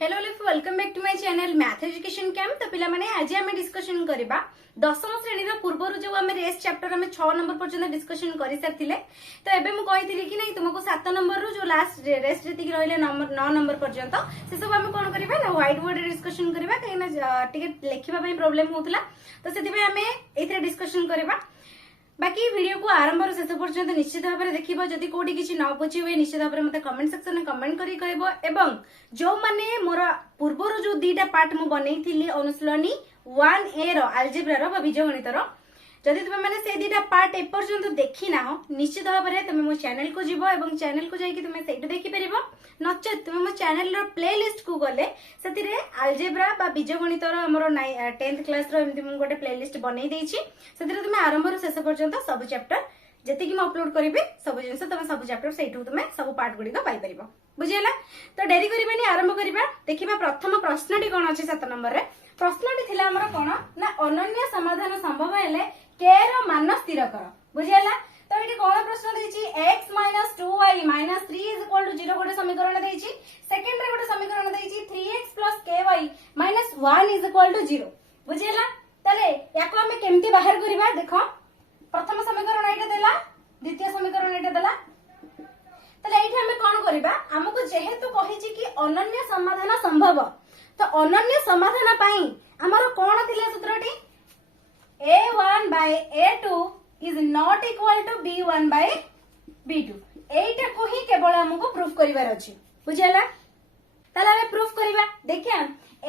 Hello welcome back to my channel math education camp. तो पिला माने आज आम डिस्कशन करबा दशम श्रेणी पूर्वर जो आम रेस्ट चैप्टर आम 6 नंबर पर्यंत डिस्कशन कर सारी। तो एबे मु कही कि नहीं तुमको 7 नंबर रू जो लास्ट रेस्ट जी रही 9 नंबर पर्यंत से सब आम कौन करबा ना व्हाइट बोर्ड रे डिस्कशन करबा कहीं टिके लेखिबा पई प्रॉब्लम होतला। तो सेति आम एथरे डिस्कशन करबा। बाकी वीडियो को आरंभ शेष पर्यंत निश्चित भाव में देखिबो। जदि कोठी किछि न बुझी हुए निश्चित भाव में मते कमेंट सेक्शन में कमेंट करी कहबो। एवं जो माने मोर पूर्वर जो दीटा पार्ट मु बनेइथिली अनुशीलनी 1A रो अलजेब्रा रो बीजगणित रो जदि तुम मैंने से दीटा पार्ट एपर्यंत देखी ना निश्चित भाव में तुम मो चैनल को जीव और चैनल को जाइए तुम से देखी पार नचे तुम मो चैनल प्ले लिस्ट को गले से अलजेब्रा बा बीजगणित आमर 10th क्लास एमती गोटे प्ले लिस्ट बनई देछि से तुम आरंभ शेष पर्यंत सब चैप्टर जति कि अपलोड करी सब जिन तुम सब चैप्टर से तुम सब पार्ट गुड़िक पाइपर बुझीगला। तो डेरी करबानी आरंभ करबा। देखिबा प्रथम प्रश्नटी कौन अच्छी 7 नंबर रे प्रश्नटी थिला हमर कौन ना अनन्य समाधान संभव हेले के रो मान स्थिर कर बुझीगला। तो ये कौन प्रश्न देछि x - 2y - 3 0 गोटे समीकरण देछि। सेकंड रे गोटे समीकरण देछि 3x + ky - 1 0 बुझीगला। तले याको हम केमती बाहर करबा देखो प्रथम समीकरण एटा देला द्वितीय समीकरण एटा देला। तले एठी हम कोन करबा हमको जेहेतु कहिछि कि अनन्य समाधान संभव तो अनन्य समाधान पाई हमर कोन थिला सूत्रटी a1 by a2 is not equal to b1 by b2 एटा को ही केवल हमको प्रूफ करिवार अछि बुझियला। तले हम प्रूफ करबा देखिया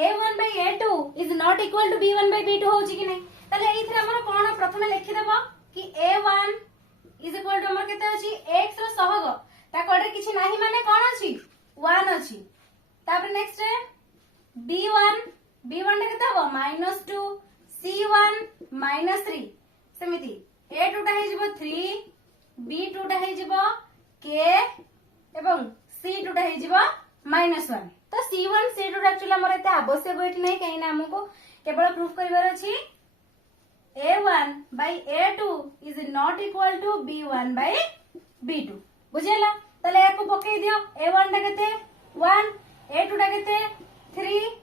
a1 by a2 is not equal to b1 by b2 होछि कि नै। तले एथि हमर कोन प्रथमे लिखि देबो कि a1 is equal to हमर केते अछि x रो सहग ता कोडे किछि नाही माने कोन अछि 1 अछि। तापर नेक्स्ट है b1 टा केते हो -2 c1 -3 सेमिति a2 टा हे जिवो 3 b2 टा हे जिवो k एवं c2 टा हे जिवो -1। तो c1 c2 एक्चुअली हमर एते आवश्यक होइठ नै कहीं ना हमको केवल प्रूफ करिवार अछि a1 by a2 is not equal to b1 by b2 बुझियला। तले याको पकई दियो a1 टा केते 1 a2 टा केते 3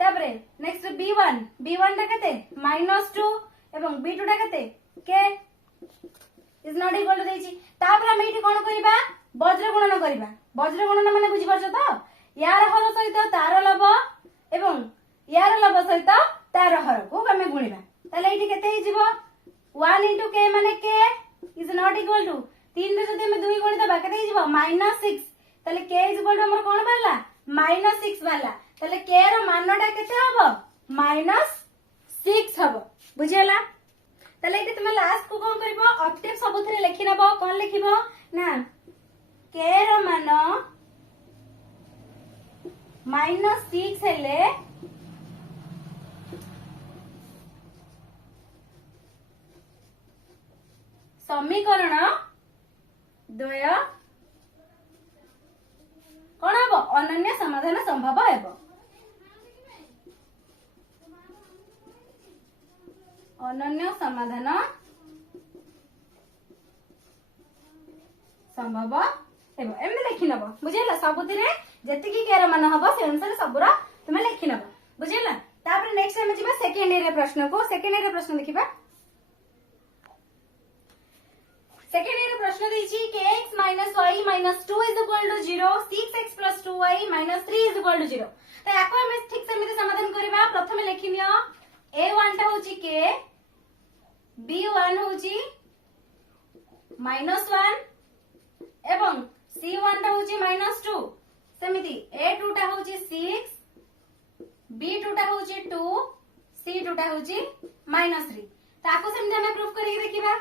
तापरे नेक्स्ट b1 टा केते -2 एवं b2 टा केते k is not equal to देछि। तापर हम एठी कोन करिबा वज्र गुणन करिबा। वज्र गुणन माने बुझि परछ तो यार हर सहित तार लब एवं यार लब सहित तार हर को हम गुणिबा। तले एठी केते हि जिवो 1 into k माने k is not equal to 3 रे जदि हम 2 गुणित बा केते हि जिवो -6 तले k is equal to हमर कोन बाला -6 बाला। तले k रो मानटा केते हबो -6 हबो बुझियला। तले एठी तुम लास्ट को कोन करबो ऑक्टेव सबथरे लिखि नबो कोन लिखिबो ना k रो मान -6 हेले समीकरण द्वय कौन हम अनन्य समाधान संभव हेबो। अनन्य समाधान संभव हेबो एमने लिखि नबो बुझियला। सबथिरे जति की केर मान हबो से अनुसार सबरा तुमे लिखि नबो बुझियला। तापर नेक्स्ट हम जिबा सेकंड ईयर प्रश्न को। सेकंड ईयर प्रश्न देखिबा। सेकंड ईयर प्रश्न देछि kx - y - 2 is equal to 0 6x + 2y - 3 is equal to 0। तो याको हम ठीक समिति समाधान करबा। प्रथमे लिखिनियो a1 टा होछि k b1 होछि -1 एवं c1 टा होछि -2 समिति a2 टा होछि 6 b2 टा होछि 2 c2 टा होछि -3। ताको समिति हम प्रूफ करिके देखिबा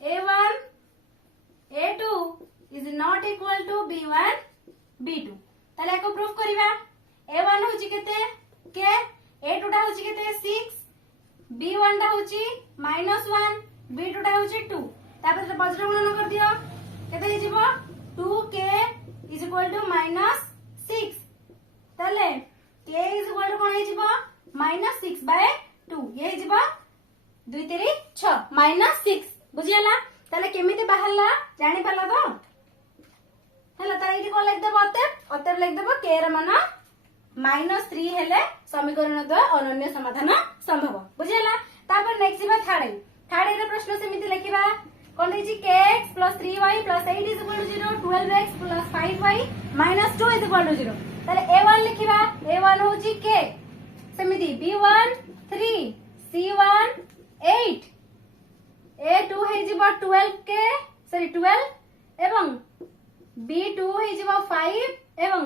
a1 a2 is not equal to b1 b2 ताले को प्रूफ करिबा a1 होछि केते k a2 टा होछि केते 6 b1 टा होछि -1 b2 टा होछि 2 तापर वज्र गुणन कर दियो केते हे जिवो 2k is equal to -6 ताले k is equal to कोन हे जिवो -6 by 2 ये जिवो 2 3 6 -6 बुझियला। ताले केमिति बाहरला जानि पाला तो हला ताई को लिख देबो अतएव लिख देबो k र मान -3 हेले समीकरण द्वय अनन्य समाधान संभव बुझेला। तापर नेक्स्ट जीवा थर्ड रे प्रश्न सेमिति लिखिबा कोन देछि kx + 3y + 8 = 0 12x + 5y - 2 = 0 ताले a1 लिखिबा a1 होछि k सेमिति b1 3 c1 8 a2 हे जिवो 12k सॉरी 12 एवं b2 हे जिवो 5 एवं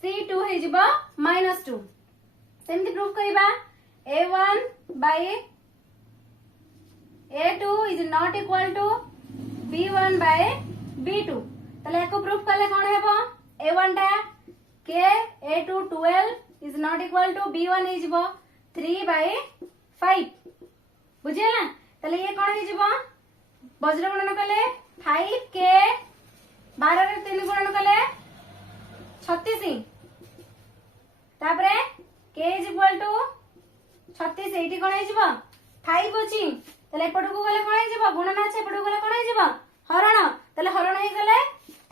c2 हे जिवो -2 सेमिति प्रूफ करिबा a1 by a2 is not equal to b1 by b2 तले एको प्रूफ करले कोन हेबो a1 टा k a2 12 is not equal to b1 हे जिवो 3 by 5 बुझियला। तले ये कोन हे जिवो वज्र गुणन कले 5k 12 रे 3 गुणन कले 36 तापरे k is equal to 36 eighty कोन हे जिवो 5 अछि तले एपटकू गले कोन हे जिवो गुणन अछि एपटकू गले कोन हे जिवो हरण तले हरण हे गले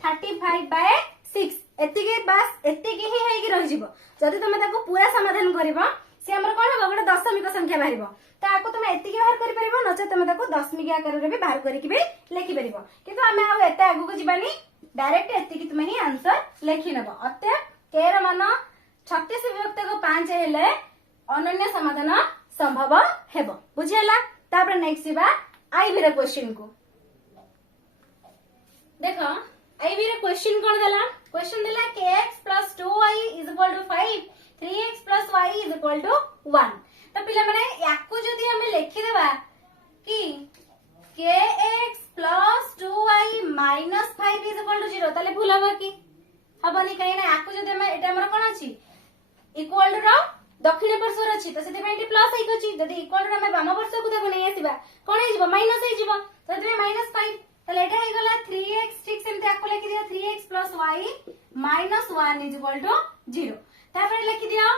35 by 6 एतिके बस एतिके ही हेगी रहि जिवो। जदि तमे ताको पूरा समाधान करबो से हमर कोन हबो गोटे दशमिक संख्या बाहिरबो तो आको तमे एतिके बाहर करि परिबो नचे तमे ताको दशमिक आकार रे भी बाहर करि के भी लिखि परिबो किंतु हमें आ एते आगु को जिबानी डायरेक्ट एतिके तुमे ही आंसर लिखि नबो। अतः k र मान 36 विभक्त को 5 हेले अनन्य समाधान संभव हेबो बुझियला। तापर नेक्स्ट जीवा आईबी रे क्वेश्चन को देखो आईबी रे क्वेश्चन कोन देला क्वेश्चन देला kx + 2y = 5 3x + y = 1 तो पिला माने याकू जदी हमें लिखि देबा कि kx + 2y - 5 = 0 तले भूल हबो कि हबनी काई ना याकू जदी हमें एटा हमर कोन अछि इक्वल टू रो दक्षिण पार्श्व अछि तो सेति पॉइंट प्लस आइ अछि जदी इक्वल टू हमें वाम पार्श्व को देखो नै आसीबा कोन हे जिवो माइनस हे जिवो तो सेति -5 तले एटा हे गला 3x ठीक सेमते आको लिखि दियो 3x + y - 1 = 0 तापर लिखि दियो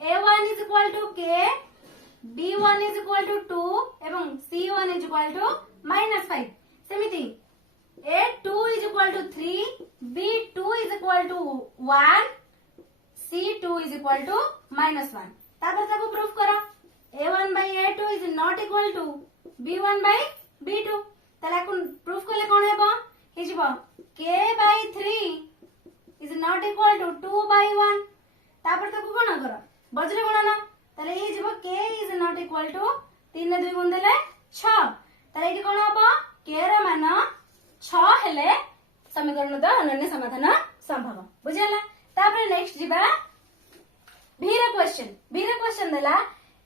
a1 = k b1 = 2 एवं c1 = -5 सेमिति a2 = 3 b2 = 1 c2 = -1 तापर ताको प्रूफ करो a1 by a2 is not equal to b1 by b2 तला को प्रूफ करले कोन हेबो हे जिवो k by 3 is not equal to 2 by 1 तापर ताको कोन करो वज्र गुणन तले हे जिवो k is not equal to 3 ने 2 गुण देले 6 तले एठी कोन हेबो k र मान 6 हेले समीकरण द अनन्य समाधान संभव बुझियला। तापर नेक्स्ट जिबा भी रे क्वेश्चन देला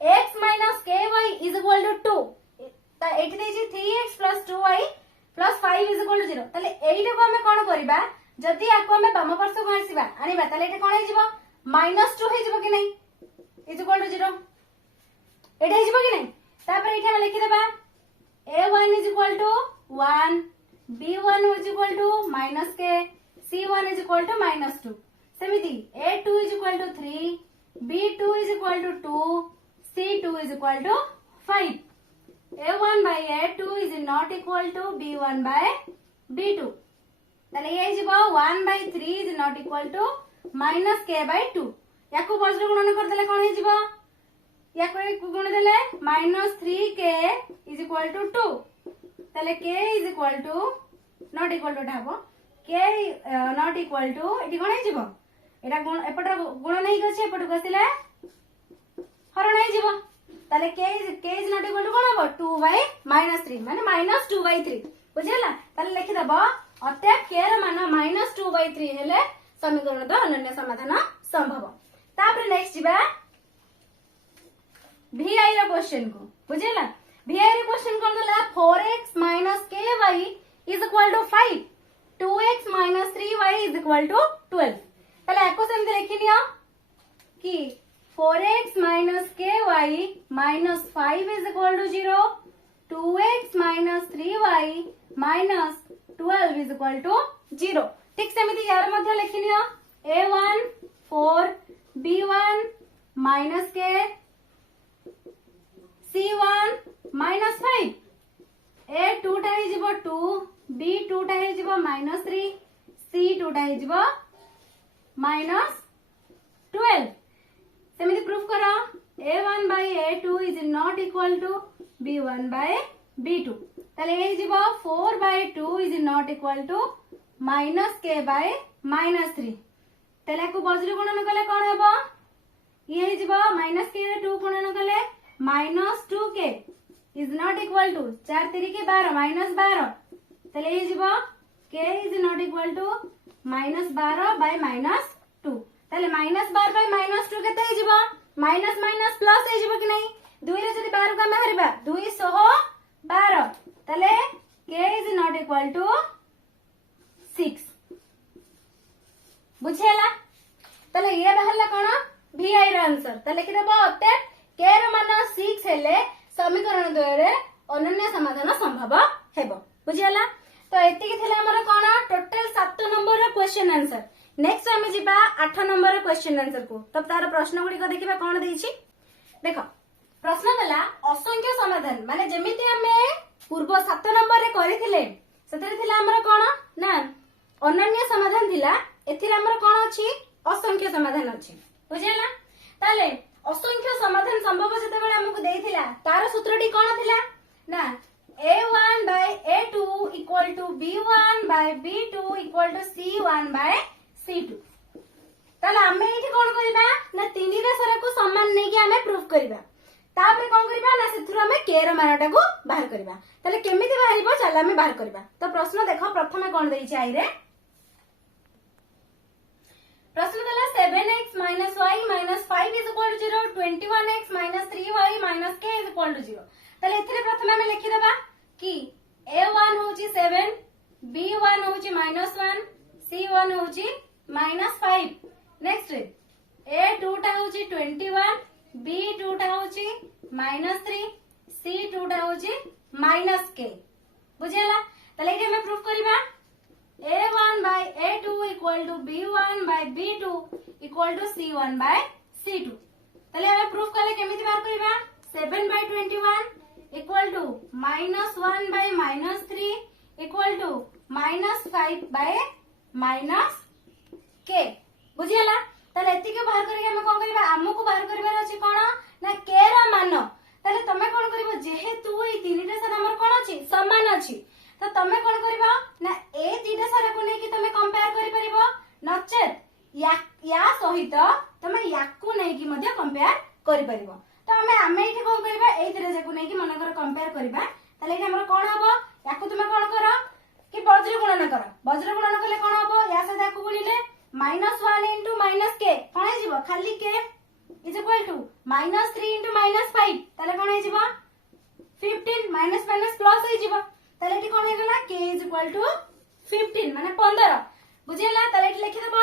x - ky = 2 ता एठी देछि 3x + 2y + 5 = 0 तले एइटा को हमें कोन करबा जदी आको हमें वाम पार्श्व को आसीबा आनिबा तले एटा कोन हे जिवो -2 हे जिवो कि नै = 0 एटा हे जिवो कि नै तापर एठी हम लिखि देबा a1 = 1 b1 = -k c1 = -2 सेमिति a2 = 3 b2 = 2 c2 = 5 a1 by a2 is not equal to b1 by b2 तले ये जिवो 1 by 3 is not equal to -k by 2 याको वज्र गुणन कर देले कोन हे जिवो याको गुण देले -3k = 2 तले k not equal to ढाबो k not equal to एटी कोन हे जिवो एटा गुण एपटर गुण नै गछि एपट गसिले हरण हे जिवो तले k is not equal to कोन हबो 2 by -3 माने -2 by 3 बुझियला तले लिखि दबो अतः k र मान -2 by 3 हेले समीकरण द अनन्य समाधान संभव। तापर नेक्स्ट जिबा vi रो क्वेश्चन को बुझियला vi रो क्वेश्चन कोन दला 4x - ky = 5 2x - 3y = 12 तले एको सेमते लिखि नियो कि 4x - ky - 5 = 0 2x - 3y - 12 = 0 ठीक सेमिति यार मध्ये लिखि neo a1 4 b1 -k c1 -5 a2 टा हे जिवो 2 b2 टा हे जिवो -3 c2 टा हे जिवो -12 A2 is not equal to B1 by B2 ताले ये जीवो 4 by 2 is not equal to minus K by minus 3 ताले को बजरी गुणन कले कौन हेबो ये जीवो minus K रे 2 गुणन कले minus 2K is not equal to 4 3 के 12 minus 12 ताले ये जीवो K is not equal to minus 12 by minus 2 ताले minus 12 by minus 2 केते हे जीवो माइनस माइनस प्लस हे जीवो कि नहीं 2 रे जदी 12 का हरिबा 212 तले k is not equal to 6 बुझेला तले ये बाहरला कोन vi रो आंसर तले कि देबो अते k रो मान 6 हेले समीकरण द्वय रे अनन्य समाधान संभव हेबो बुझेला तो एति कि थिला हमर कोन टोटल 7 नंबर रो क्वेश्चन आंसर नेक्स्ट आमे जिबा 8 नंबर क्वेश्चन आंसर को तब तार प्रश्न गुडी को देखिबा कोन देइछि देखो प्रश्न देला असंख्य समाधान माने जेमिति हमें पूर्व 7 नंबर रे करिथिले सेतरे थिला हमर कोन ना अनन्य समाधान थिला एथिरे हमर कोन अछि असंख्य समाधान अछि बुझैला ताले असंख्य समाधान संभव जते बेले हमकु देइथिला तार सूत्रटी कोन थिला ना a1 by a2 equal to b1 by b2 equal to c1 by c2 ताले हमें एठी कोन करिबा ना तीनटा सारा को समान नै कि हमें प्रूफ करिबा तापर कोन करिबा ना सेथुर हमें k रो मानटा को बाहर करिबा ताले केमिति बाहरिबो चला हमें बाहर करिबा तो प्रश्न देखो प्रथमे कोन देइछि आई रे प्रश्न देला 7x - y - 5 is equal to 0 21x - 3y - k is equal to 0 ताले एथिरे प्रथमे हमें लिखि देबा कि a1 होची 7 b1 होची -1 c1 होची -5 नेक्स्ट a2 टा होची 21 b2 टा होची -3 c2 टा होची -k बुझेला तले एठी हमें प्रूफ करिबा a1 by a2 equal to b1 by b2 equal to c1 by c2 तले हमें प्रूफ करले केमिति बाहर करिबा 7 by 21 equal to -1 by -3 equal to -5 by k बुझियला ताले एति के बाहर करिके हम कोन करबा हमकु बाहर करबार अछि कोन ना k रा मान ताले तमे कोन करबो जेहेतु ई तीनटा सारा हमर कोन अछि समान अछि तो तमे कोन करबा ना ए तीनटा सारा को नै कि तमे कंपेयर करि परिबो नचेत या सहित तमे याकु नै कि मध्ये कंपेयर करि परिबो तो हमें एठी कोन करबा ए तीनटा जाकु नै कि मनकर कंपेयर करबा ताले एठी हमर कोन हबो याकु तुमे कोन करो कि वज्र गुणन करो वज्र गुणन करले कोन हबो या से याकु गुणिले -1 into -k कोन हे जीवो खाली k is equal to -3 into -5 ताले कोन हे जीवो 15 माइनस माइनस प्लस हे जीवो ताले एठी कोन हे गला k is equal to 15 माने 15 बुझियला ताले एठी लिखि देबो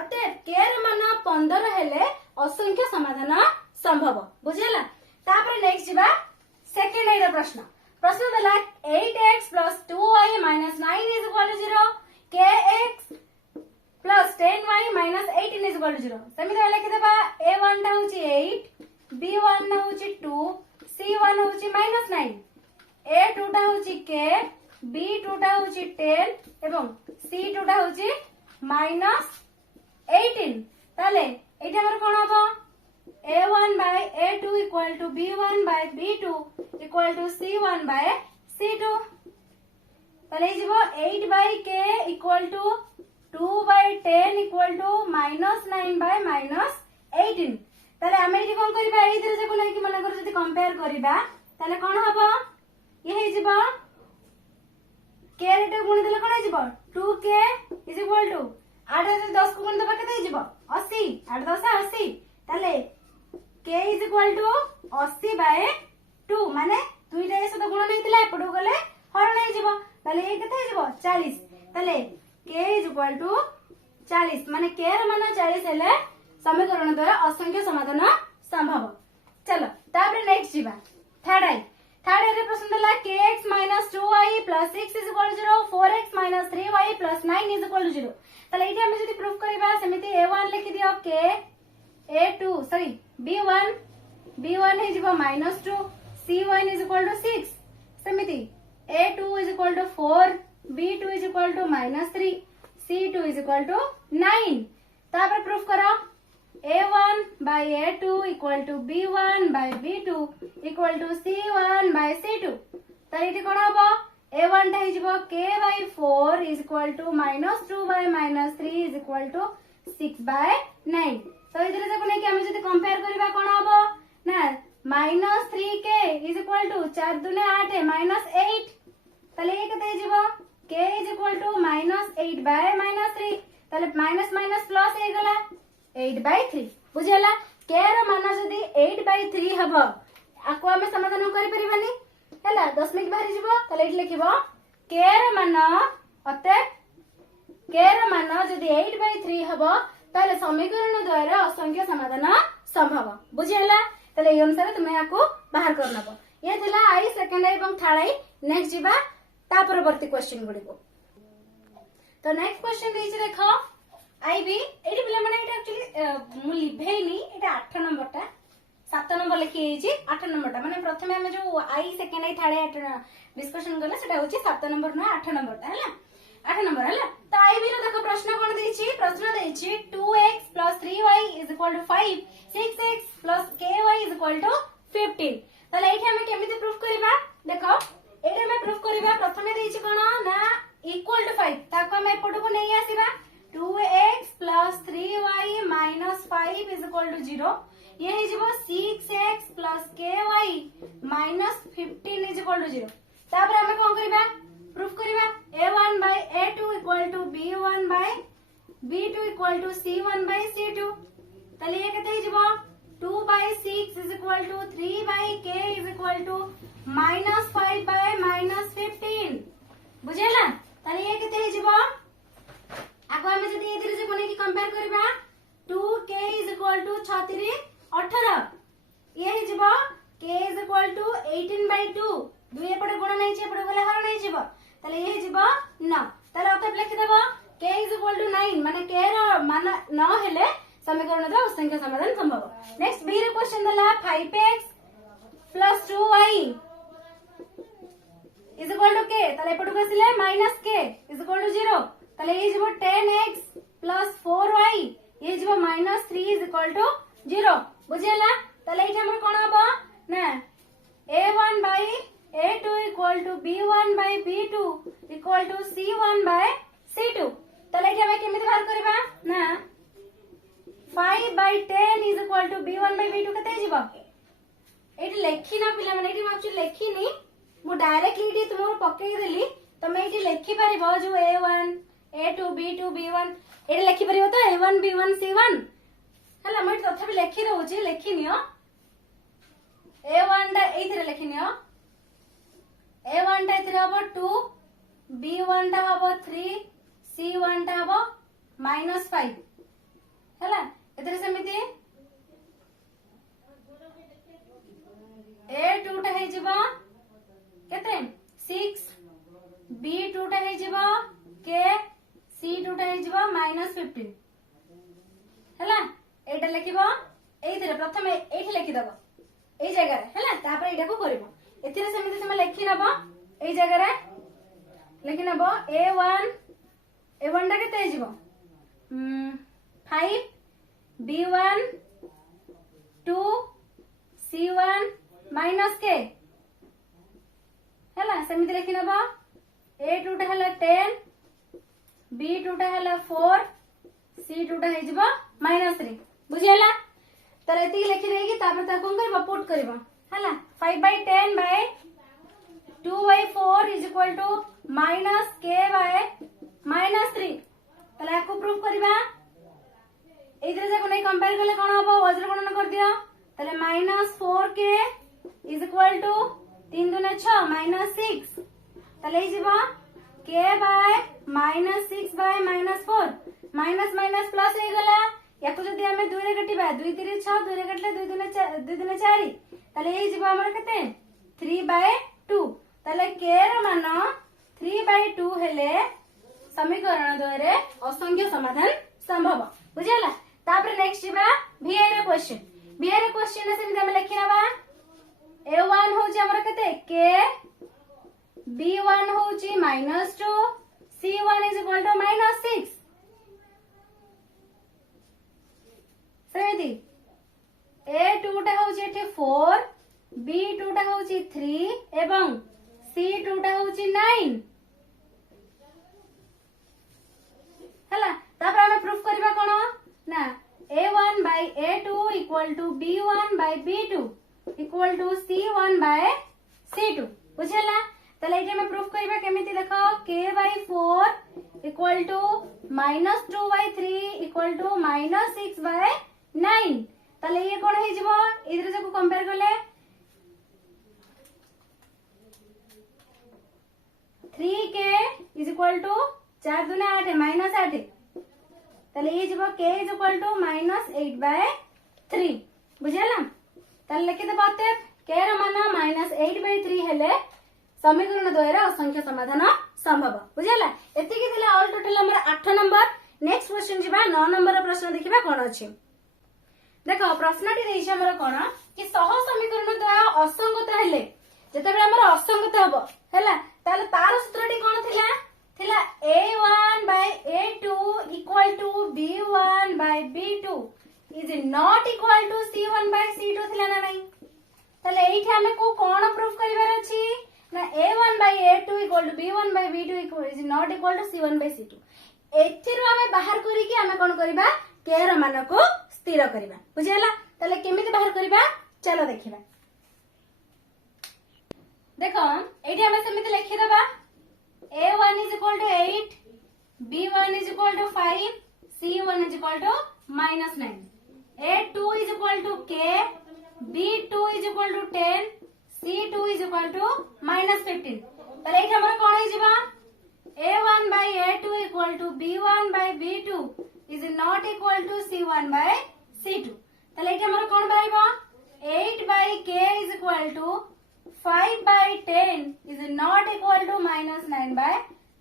अते k र मान 15 हेले असंख्य समाधान संभव बुझियला तापर नेक्स्ट जीवा सेकंड हे प्रश्न प्रश्न देला 8x + 2y - 9 is equal to 0 kx plus 10y minus 18 is equal to 0 समिति लिखि देबा a1 टा होची 8 b1 टा होची 2 c1 होची -9 a2 टा होची k b2 टा होची 10 एवं c2 टा होची -18 ताले एटा हमर कोन हबो a1 by a2 equal to b1 by b2 equal to c1 by c2 ताले जीवो 8 by k equal to 2 by 10 equal to -9 by -18 ताले हमें एठी कोन करबा एई तरह से को नै कि मन कर जति कंपेयर करबा ताले कोन हबो ये हे जीवो k रेट गुण देले कोन हे जीवो 2k is equal to 8 से 10 को गुण देबा केते जीवो 80 8 10 80 ताले k is equal to 80 by 2 माने दुईटा ए सहित गुण नैतिला एपडो गले हरण हे जीवो ताले ए केते जीवो 40 ताले k is equal to 40 माने k र मान 40 हेले समीकरण द्वारा असंख्य समाधान संभव चलो तापर नेक्स्ट जीवा थर्ड रे प्रश्न देला kx - 2y + 6 is equal to 0 4x - 3y + 9 is equal to 0 तले एठी हम जदी प्रूफ करबा समिति a1 लिखि दियो k a2 सॉरी b1 हे जीवो -2 c1 is equal to 6 समिति a2 is equal to 4 b2 is equal to -3 c2 is equal to 9 तापर प्रूफ करो a1 by A2 equal to B1 by B2 equal to C1 by C2 तार ये कौन हम A1 टा हिजबो K by 4 is equal to minus 2 by minus 3 is equal to 6 by 9 तो इधर से कोने कि हम जदि कंपेयर करबा कोन हबो ना minus 3K is equal to 4 दुने 8 है minus 8 ताले ये कते हिजबो K is equal to minus 8 by minus 3 ताले minus minus plus हे गला 8 by 3 बुझेला K रो मान जदि 8 by 3 हबो आको हम समाधान करि परिबानी हैला 10 मिनिट बाहर जीवो ताले इट लिखिबो K रो मान अते K रो मान जदि 8 by 3 हबो ताले समीकरण द्वारा असंख्य समाधान संभव बुझेला ताले ए अनुसार तुमे आको बाहर करनबो ये थिला आई सेकंड आई एवं थर्ड आई नेक्स्ट जीवा ता परवर्ती क्वेश्चन गुडिबो तो नेक्स्ट क्वेश्चन देछि देखो आई बी एटी पिला माने एटा एक्चुअली मु लिभेनी एटा 8 नंबर टा 7 नंबर लिखि हेछि 8 नंबर टा माने प्रथमे हम जो आई सेकंड आई थर्ड आई डिस्कशन करले सेटा होछि 7 नंबर न 8 नंबर टा हला 8 नंबर हला तो आई बी रो देखो प्रश्न कोन देछि प्रश्न देछि 2x 3y = 5 6x ky = 15 तले एठी हम केमिति प्रूफ करबा देखो एठी हम प्रूफ करबा प्रथमे देछि कोन ना इक्वल टू 5 ताको हम एपटो को नै आसीबा 2x + 3y - 5 = 0 ये है जीवो 6x + ky - 15 = 0 तापर हम कोन करबा प्रूफ करबा a1 by a2 = b1 by b2 = c1 by c2 तले ये कते जीवो 2 by 6 = 3 by k = -5 by -15 बुझेला तले ये कते जीवो आगो हम जदी इधर से कोने की कंपेयर करबा 2k = 36 18 ये ही जीवो k = 18 by 2 दुई एपटे गुण नै छै एपटे गले हर नै जीवो तले ये जीवो 9 तले ओते लिखि देबो k = 9 माने k रो मान 9 हेले समीकरण रो असंख्य समाधान संभव नेक्स्ट बी रे क्वेश्चन दला 5x + 2y = k तले एपटे को आसिले -k = 0 तले ये जीवो 10x + 4y ये जीवो -3 = 0 बुझेला तले इठ हमर कोन हबो ना a1 by a2 = b1 by b2 = c1 by c2 तले इठ हम केमिति बाहर करबा ना 5 by 10 = b1 by b2 कते जीवो एठी लेखि ना पिला माने एठी हम एक्चुअली लेखिनी मु डायरेक्टली इठी तुमरो पक्कै देली तमे एठी लेखि परिबो जो a1 a2 b2 b1 एठी लेखि परिबो तो a1 b1 c1 हला मैं तथापि लेखि रहउची लेखिनियो a1 टा एथिरे लेखिनियो a1 टा एथिरे हबो 2 b1 टा हबो 3 c1 टा हबो -5 हला एथिरे समिति a2 टा हे जिवो केते 6 b2 टा हे जिवो k c2 टा हे जिवो -15 हला एटा लिखिबो एथिरे प्रथमे एठी लिखि दबो एई जगह रे हला तापर एटा को करबो एथिरे समिति तुम लिखि नबो एई जगह रे लिखि नबो a1 टा केते हिजबो 5 b1 2 c1 -k हला समिति लिखि नबो a2 टा हला 10 b2 टा हला 4 c2 टा हिजबो -3 बुझियला तर एती लिखि देगी तापर ता कोन करबो पुट करबो हला 5 by 10 by 2 by 4 is equal to -k by -3 तले को प्रूफ करबा इधर से कोने कंपेयर करले कोन हबो वज्र गणना कर दियो तले -4k is equal to 3 दुने 6 -6 तले जीवो k by -6 by -4 minus plus हे गला याको जदी हमें 2 रे कटिबा 2 3 6 2 रे कटले 2 दुने 4 तले हे जीवो हमर केते 3/2 तले k रो मान 3/2 हेले समीकरण द्वारा असंख्य समाधान संभव बुझला तापर नेक्स्ट जीवा VI रे क्वेश्चन VI रे क्वेश्चन से हम लिखिनाबा a1 होची हमर केते k b1 होची -2 c1 = -6 सही टा होची एठी 4 B2 टा होची 3 एवं C2 टा होची 9 हला तापर हमें प्रूफ करबा कोन ना A1 by A2 equal to B1 by B2 equal to C1 by C2 बुझला तले एठी हमें प्रूफ करबा केमिति देखो K by 4 equal to -2 by 3 equal to -6 by 9 तले ये कोन हे जिवो इधर से को कंपेयर करले 3K is equal to 4 दूने 8 -8 तले ये जिवो K is equal to -8 by 3 बुझला तले लिखि दे बाते K र मान -8 by 3 हेले समीकरण द्वयर असंख्य समाधान संभव बुझला एति कि दिले ऑल टोटल हमर 8 नंबर नेक्स्ट क्वेश्चन जिबा 9 नंबर प्रश्न देखिबा कोन अछि देखो प्रश्नटी देइछ हमर कोन कि सह समीकरण द्वय असंगत हेले जते बेला हमर असंगत हबो हैला ताले तार सूत्रटी कोन थिला A1 by A2 equal to B1 by B2 is not equal to C1 by C2 थिला ना नहीं ताले एठी हमें को कोन प्रूफ करिवार अछि ना A1 by A2 equal to B1 by B2 is not equal to C1 by C2 एथिरो हमें बाहर करी कि हमें कोन करबा K र मान को स्थिर करबा बुझियला ताले केमिति बाहर करबा चलो देखिबा देखो एठी हमें समिति लिखि देबा A1 is equal to 8 B1 is equal to 5 C1 is equal to -9 A2 is equal to K B2 is equal to 10 C2 is equal to -15 ताले एठी हमर कोन हे जिबा A1 by A2 equal to B1 by B2 is not equal to C1 by C2 ताले एठी हमर कोन viva 8 by K is equal to 5 by 10 is not equal to -9 by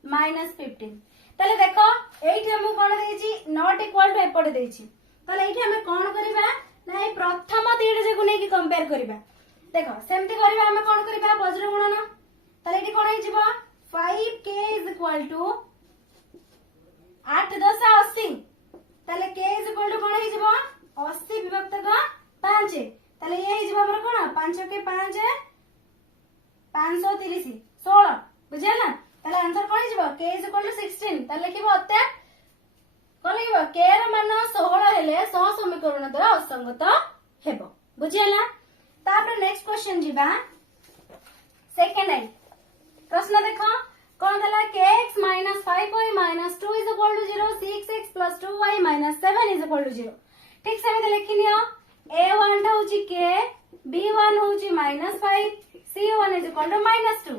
-15 ताले देखो एठी हम कोन देछि not equal to एपड देछि ताले एठी हम कोन करिबा ना ए प्रथम तीन जे को नै कि कंपेयर करिबा देखो सेमति करिबा हम कोन करिबा वज्र गुणन ताले एठी कोन हे जिवो 5K is equal to 8 10 80 ताले K is equal to कोन हे जिवो 80 विभक्त का 5 ताले ये हे जिवो हमर कोन 5 के 5 530 16 बुझियला ताले आंसर कोन हे जिवो K is equal to 16 ताले लिखिबो अते कोन लिखिबो K र मान 16 हेले सह समीकरण द्वारा असंगत हेबो बुझियला तापर नेक्स्ट क्वेश्चन जिबा सेकंड है प्रश्न देखो कोन दला kx - 5y - 2 is equal to 0 6x + 2y - 7 is equal to 0 ठीक से में लिखि नियो a1 टा होची k b1 होची -5 c1 is equal to -2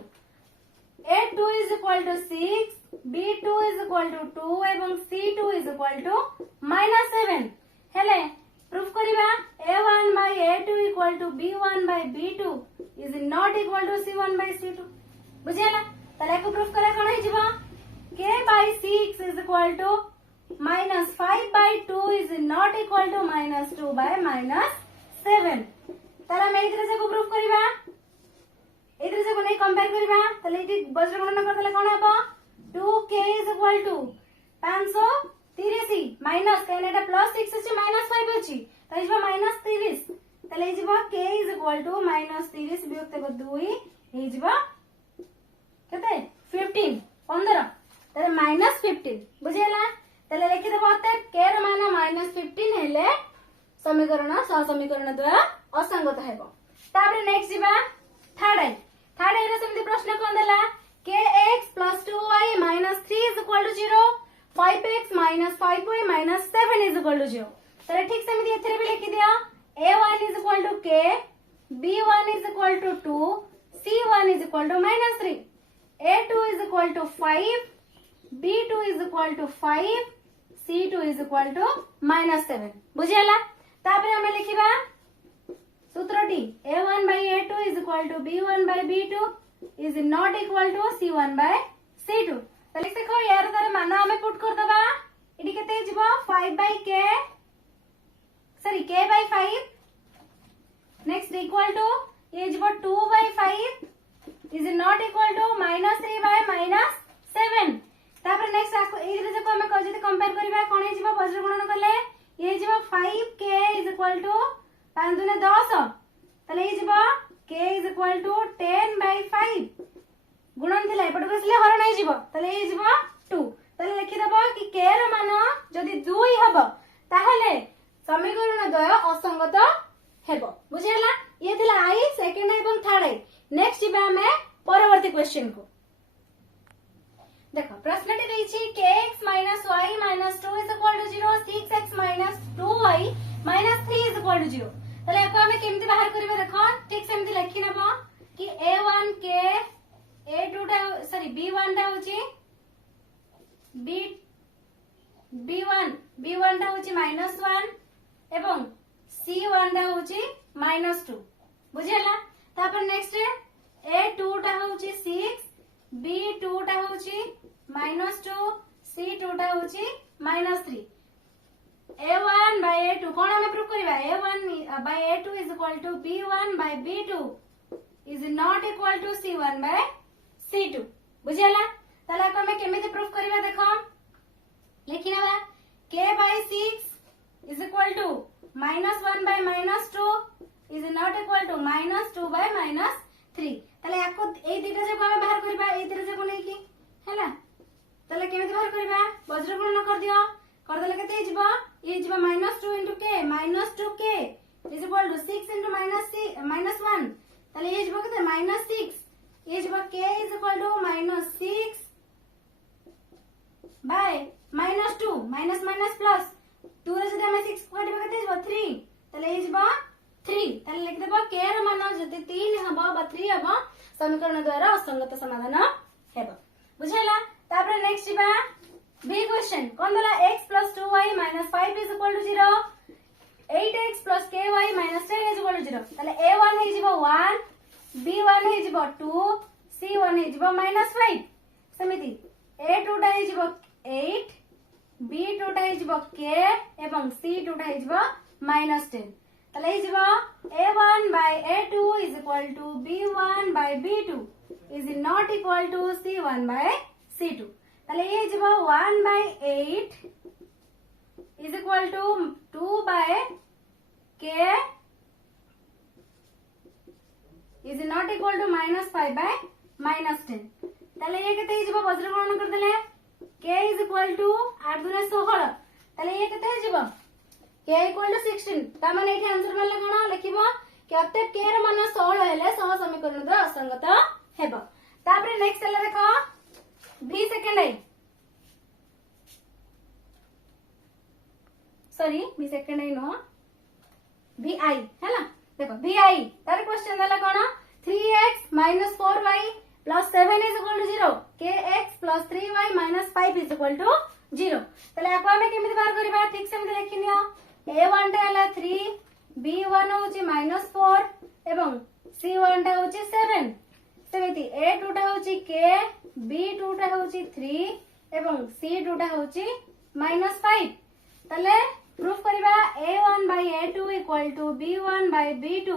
a2 is equal to 6 b2 is equal to 2 एवं c2 is equal to -7 हेले प्रूफ करिबा a1 by a2 equal to b1 by b2 is not equal to c1 by c2 बुझियला तले को proof करे कोन हे जिवो k by 6 is equal to -5 by 2 is not equal to -2 by -7 तारा मैं इधर से को प्रूफ करिबा इधर से को नहीं कंपेयर करिबा तले इति वज्र गणना कर देले कोन हेबो 2k is equal to 530 minus कहने एटा +6 अछि -5 अछि त इजबा -30 तले इजबा k is equal to -30 विभक्त को 2 इजबा केते 15 तले -15 बुझियला तले लिखि देबो त k र मान -15 हेले समीकरण सह समीकरण द्वय असंगत हेबो तापर नेक्स्ट जिबा थर्ड रे समिति प्रश्न कोन देला kx + 2y - 3 is equal to 0 5x - 5y - 7 is equal to 0 तले ठीक समिति एथरे भी लिखि दियो a1 is equal to k b1 is equal to 2 c1 is equal to -3 a2 is equal to 5 b2 is equal to 5 c2 is equal to -7 बुझियला तापर हमें लिखिबा सूत्रटी a1 by a2 is equal to b1 by b2 is not equal to c1 by c2 तले देखो यार तार मान हमें put कर दबा इडी केते जिवो 5 by k sorry k by 5 next equal to ये जिवो 2 by 5 is not equal to -3 by -7 तापर नेक्स्ट इधर जे को हम जदी कंपेयर करबा कोन जिवो वज्र गुणन करले ये जिवो 5k is equal to 5 दूने 10 ताले ये जीवो k इज इक्वल टू 10/5 गुणन थिला एपटको असले हरण हे जीवो ताले ये जीवो 2 ताले लिखि दबो कि k र मान जदी 2 हबो ताहले समीकरण द्वय असंगत हेबो बुझियला ये थिला आई सेकंड एवं थर्ड आई नेक्स्ट जीवा हमें परवर्ती क्वेश्चन को देखो प्रश्न टी देछि kx - y - 2 is equal to 0 6x - 2y - 3 is equal to 0 तले एको हमें केमति बाहर करबे देखो ठीक सेमति लिखि नबो कि a1 k a2 टा सॉरी b1 टा होची b1 टा होची -1 एवं c1 टा होची -2 बुझियला तापर नेक्स्ट a2 टा होची 6 b2 टा होची -2 c2 टा होची -3 a1 by a2 कोन हमें प्रूव करबा a1 by a2 is equal to b1 by b2 is not equal to c1 by c2 बुझियला ताला को हमें केमिति प्रूव करबा देखो लिखिनाबा k by 6 is equal to -1 by -2 is not equal to -2 by -3 ताले याको ए दिटा जे हमें बाहर करबा ए दिटा जे को नै की हैला ताले केमिति बाहर करबा वज्र गुणन कर दियो कर देले केते हिजबो ये हिजबो -2 into k -2k is equal to 6 into -1 ताले ये हिजबो केते -6 ये हिजबो k is equal to -6 by -2 minus minus plus 2 रे जदि हमें 6 काटिबा केते हिजबो 3 ताले ये हिजबो 3 ताले लिख देबो k र मान जदि 3 हबो बा 3 हबो समीकरण द्वारा असंगत समाधान हेबो बुझैला तापर नेक्स्ट बा बी क्वेश्चन कोन दला x + 2y - 5 is equal to 0 8x + ky - 10 is equal to 0 ताले a1 हे जिवो 1 b1 हे जिवो 2 c1 हे जिवो -5 समिति a2 टा हे जिवो 8 b2 टा हे जिवो k एवं c2 टा हे जिवो -10 ताले हे जिवो a1 by a2 is equal to b1 by b2 is not equal to c1 by c2 ताले ये जिवो 1 by 8 is equal to 2 by k is not equal to -5 by -10 ताले ये केते जिवो वज्र गुणन कर देले k is equal to 8 दुने 16 ताले ये केते जिवो k equal to 16 ता माने एठी आंसर मानले कोन लिखिबो कि अतः k र मान 16 हेले सह समीकरण द्वारा असंगत हेबो तापर नेक्स्ट हेले देखो बी सेकंड आई सॉरी बी सेकंड आई नो बी आई है ना देखो बी आई तार क्वेश्चन देला कोन 3x - 4y + 7 is equal to 0 kx + 3y - 5 is equal to 0 तले आको हमें केमिति बाहर करबा ठीक से हम लिखिनियो a1 टा हला 3 b1 होची -4 एवं c1 टा होची 7 सेमिति a2 टा होची k b2 टा होची 3 एवं c2 टा होची -5 तले प्रूफ करबा a1 by a2 equal to b1 by b2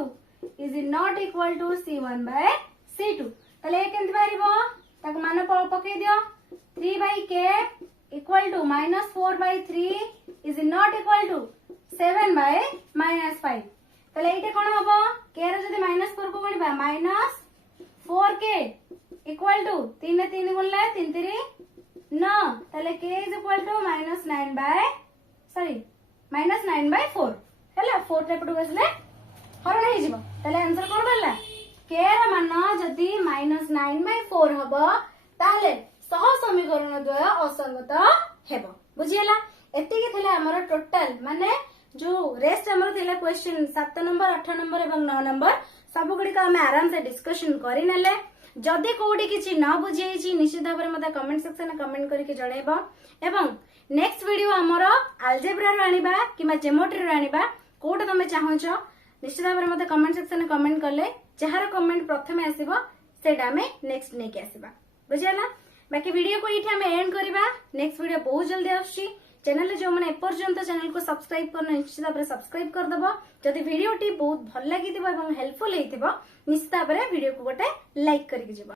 is not equal to c1 by c2 तले केंति बारिबो ताको मान पके दियो 3 by k equal to -4 by 3 is not equal to 7 by -5 तले एटे कोन हबो k रे जदि -4 को गणिबा -4k equal to 3 ने 3 गुणले 3 3 9 तले k is equal to -9 by sorry -9/4 हैला 4 रे पटु गसले हरण हे जिवो तले आंसर कोन बल्ला k र मान जदी -9/4 हबो ताले सह समीकरण द्वय असंगत हेबो बुझियला एति के थिला हमर टोटल माने जो रेस्ट हमर थिला क्वेश्चन 7 नंबर 8 नंबर एवं 9 नंबर सब गुडी का हम आराम से डिस्कशन करि नेले जदी कोडी किछि न बुझियै छि निश्चित भाबरे मते कमेंट सेक्शन में कमेंट करके जणैबो एवं नेक्स्ट वीडियो हमर अलजेब्रा रो आनिबा किमा ज्योमेट्री रो आनिबा कोड तमे चाहौछो निश्चित भाबरे मते कमेंट सेक्शन में कमेंट करले जहार कमेंट प्रथमे आसीबो सेटा हमें नेक्स्ट नै के आसीबा बुझियला बाकी वीडियो को इठी हम एंड करबा नेक्स्ट वीडियो बहुत जल्दी आछी चैनल जो माने एपर्यंत चैनल को सब्सक्राइब करना निश्चित भाबरे सब्सक्राइब कर दबो जदी वीडियो टी बहुत भल लागितिबो एवं हेल्पफुल हेतिबो निश्चित भाबरे वीडियो को गोटे लाइक करके जिवो।